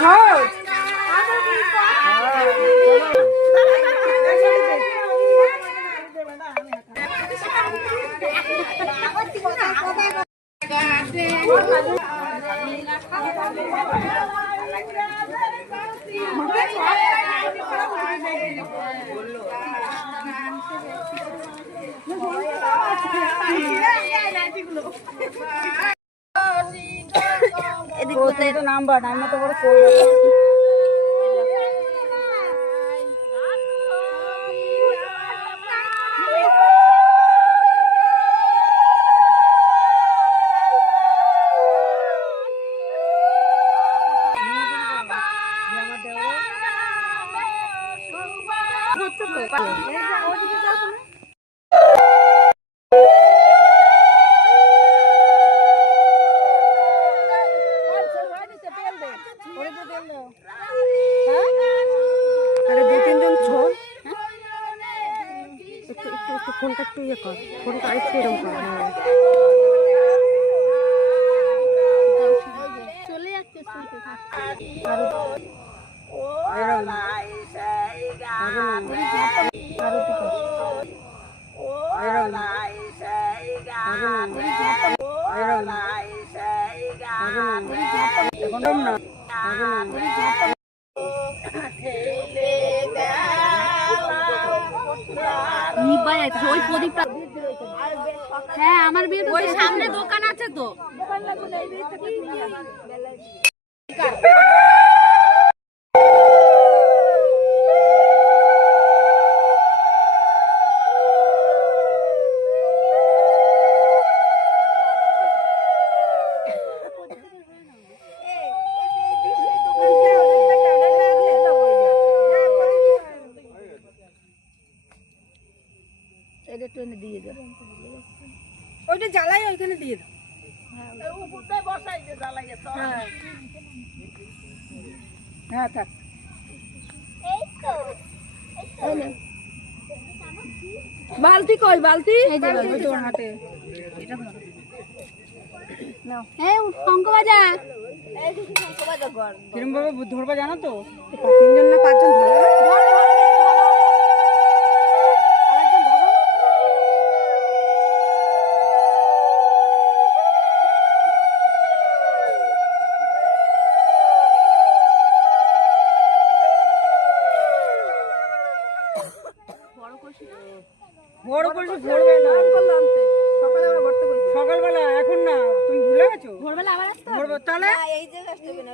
সহজ। Number number তো বড় ফোনটা একটু ইয়ে কর, ফোনটা আরেকটু এরকম কর। চলে যাচ্ছে ওই প্রদীপটা। হ্যাঁ আমার বিয়ে ওই সামনে দোকান আছে তো। দিয়ে দাও, ওইটা জ্বালাই ওইখানে দিয়ে দাও। হ্যাঁ থাক। বালতি কই বালতি? তোর হাতে শঙ্খ বাজা। কিরম ভাবে ধরবা জানো তো? 3জন না 5জন ধরো। বড় কলসি ভরবে না, সকালবেলা এখন না, তুমি ভুলে গেছো? ভোরবেলা আবার আসতে হবে তাহলে এই জায়গায় আসতে হবে না।